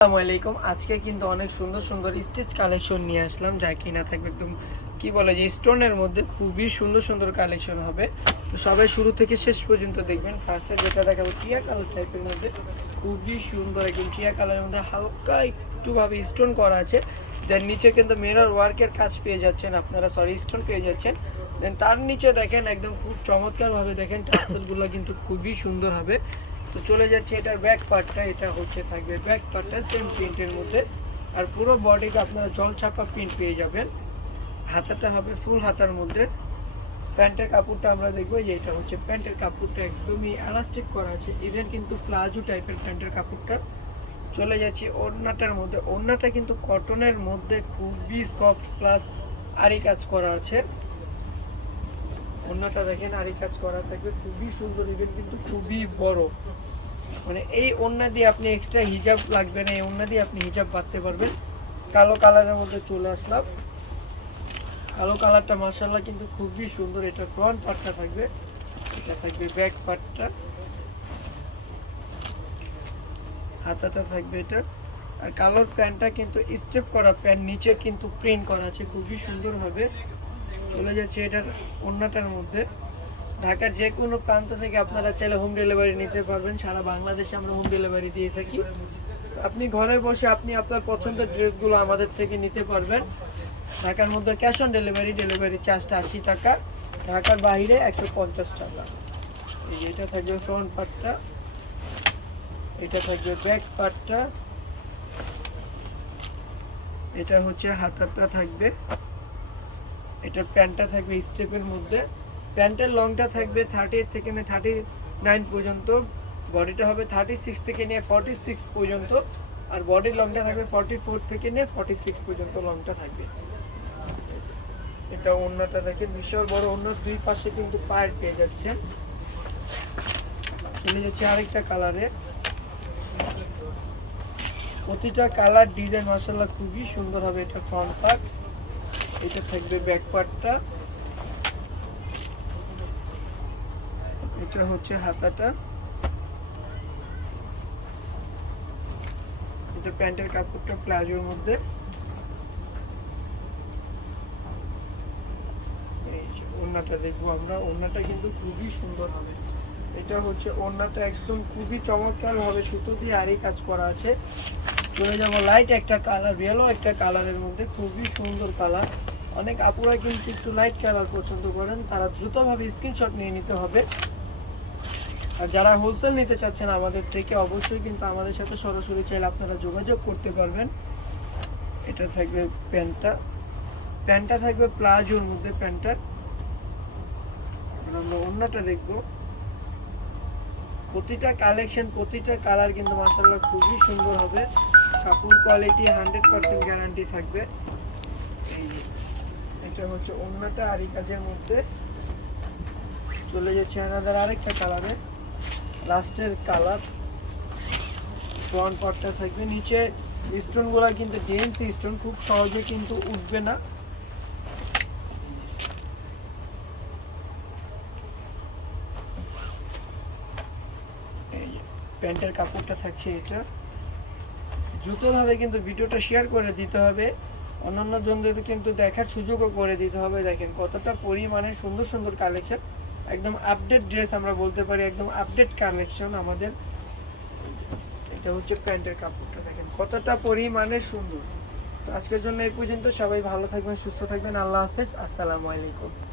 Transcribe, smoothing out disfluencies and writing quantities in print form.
আসসালামু আলাইকুম। আজকে কিন্তু অনেক সুন্দর সুন্দর স্টিচ কালেকশন নিয়ে আসলাম, যা কিনা থাকবে একদম কি বলে যে স্টোনের মধ্যে খুবই সুন্দর সুন্দর কালেকশন হবে। তো সবাই শুরু থেকে শেষ পর্যন্ত দেখবেন। ফার্স্টে যেটা দেখাবো টিয়া কালার টাইপের মধ্যে, খুবই সুন্দর একদম টিয়া কালারের মধ্যে হালকা একটুভাবে স্টোন করা আছে। দেন নিচে কিন্তু মিরর ওয়ার্কের কাজ পেয়ে যাচ্ছেন আপনারা, স্টোন পেয়ে যাচ্ছেন। দেন তার নিচে দেখেন একদম খুব চমৎকারভাবে দেখেন টাসেলগুলো কিন্তু খুবই সুন্দর হবে। তো চলে যাচ্ছে এটার ব্যাক পার্টটা, এটা হচ্ছে থাকবে ব্যাক পার্টটা সেম প্রিন্টের মধ্যে। আর পুরো বডিতে আপনারা জলছাপা প্রিন্ট পেয়ে যাবেন। হাতাটা হবে ফুল হাতার মধ্যে। প্যান্টের কাপড়টা আমরা দেখবো যে এটা হচ্ছে প্যান্টের কাপড়টা একদমই এলাস্টিক করা আছে, ইভেন কিন্তু প্লাজো টাইপের প্যান্টের কাপড়টা। চলে যাচ্ছি ওড়নাটার মধ্যে। ওড়নাটা কিন্তু কটনের মধ্যে খুবই সফট প্লাস আরি কাজ করা আছে। ওড়নাটা দেখেন আরি কাজ করা থাকবে, খুবই সুন্দর, ইভেন কিন্তু খুবই বড়। মানে এই ওড়না দিয়ে আপনি এক্সট্রা হিজাব লাগবে না, এই ওড়না দিয়ে আপনি হিজাব বাঁধতে পারবেন। কালো কালারের মধ্যে চলে আসলাম। কালো কালারটা মাশাআল্লাহ কিন্তু খুবই সুন্দর। এটা ফ্রন্ট পার্টটা থাকবে, এটা থাকবে ব্যাক পার্টটা, হাতাটা থাকবে এটা। আর কালোর প্যান্টটা কিন্তু স্টেপ করা প্যান্ট, নিচে কিন্তু প্রিন্ট করা আছে, খুবই সুন্দর হবে। চলে যাচ্ছে এটার ওড়নাটার মধ্যে। ঢাকার যে কোনো প্রান্ত থেকে আপনারা চাইলে হোম ডেলিভারি নিতে পারবেন। সারা বাংলাদেশে আমরা হোম ডেলিভারি দিয়ে থাকি। তো আপনি ঘরে বসে আপনি আপনার পছন্দের ড্রেসগুলো আমাদের থেকে নিতে পারবেন। ঢাকার মধ্যে ক্যাশ অন ডেলিভারি, ডেলিভারি চার্জটা 80 টাকা, ঢাকার বাইরে 150 টাকা। এই যে এটা থাকবে ফ্রন্ট পার্টটা, এটা থাকবে ব্যাক পার্টটা, এটা হচ্ছে হাতাটা থাকবে। এটার প্যান্টটা থাকবে স্টেপের মধ্যে। প্যান্টের লংটা থাকবে 38 থেকে নিয়ে 39 পর্যন্ত, বডিটা হবে 36 থেকে নিয়ে 46 পর্যন্ত, আর বডির লংটা থাকবে 44 থেকে নিয়ে 46 পর্যন্ত লংটা থাকবে। এটা ওড়নাটা দেখেন বিশাল বড় ওড়না, দুই পাশে কিন্তু পায়ের পেয়ে যাচ্ছে। চলে যাচ্ছে আরেকটা কালারে। প্রতিটা কালার ডিজাইন মাশাআল্লাহ খুবই সুন্দর হবে। এটা ফ্রন্ট পার্ট, এটা থাকবে ব্যাক পার্টটা, এটা হচ্ছে হাতাটা, এটা প্যান্টের কাপড়টা প্লাজোর মধ্যে। এই যে ওড়নাটা দেখবো আমরা, ওড়নাটা কিন্তু খুবই সুন্দর হবে। এটা হচ্ছে ওড়নাটা একদম খুবই চমৎকার হবে, সুতো দিয়ে আরি কাজ করা আছে। চলে যাবো লাইট একটা কালার, ইয়েলো একটা কালারের মধ্যে, খুবই সুন্দর কালার। অনেক আপুরা কিন্তু একটু লাইট কালার পছন্দ করেন, তারা দ্রুতভাবে স্ক্রিনশট নিয়ে নিতে হবে। আর যারা হোলসেল নিতে চাচ্ছেন আমাদের থেকে, অবশ্যই কিন্তু আমাদের সাথে সরাসরি চাইলে আপনারা যোগাযোগ করতে পারবেন। এটা থাকবে প্যান্টটা, প্যান্টটা থাকবে প্লাজোর মধ্যে প্যান্টটা। আমরা অন্যটা দেখব। প্রতিটা কালেকশন প্রতিটা কালার কিন্তু মাশাআল্লাহ খুবই সুন্দর হবে। কাপড় কোয়ালিটি 100% গ্যারান্টি থাকবে। এটা হচ্ছে অন্যটা আরি কাজের মধ্যে। চলে যাচ্ছে আনাদার আরেকটা কালারে, লাস্টের কালার। ফ্রন্ট পার্টটা থাকবে, নিচে স্টোনগুলো কিন্তু ডিএনসি স্টোন, খুব সহজে কিন্তু উঠবে না। এই প্যান্টের কাপড়টা থাকছে এটা। দ্রুতভাবে কিন্তু ভিডিওটা শেয়ার করে দিতে হবে, অন্যান্য জনদের কিন্তু দেখার সুযোগও করে দিতে হবে। দেখেন কতটা পরিমাণে সুন্দর সুন্দর কালেকশন, একদম আপডেট ড্রেস আমরা বলতে পারি, একদম আপডেট কালেকশন আমাদের। এটা হচ্ছে প্যান্টের কাপড়টা, দেখেন কতটা পরিমাণে সুন্দর। তো আজকের জন্য এই পর্যন্ত। সবাই ভালো থাকবেন, সুস্থ থাকবেন। আল্লাহ হাফেজ, আসসালামু আলাইকুম।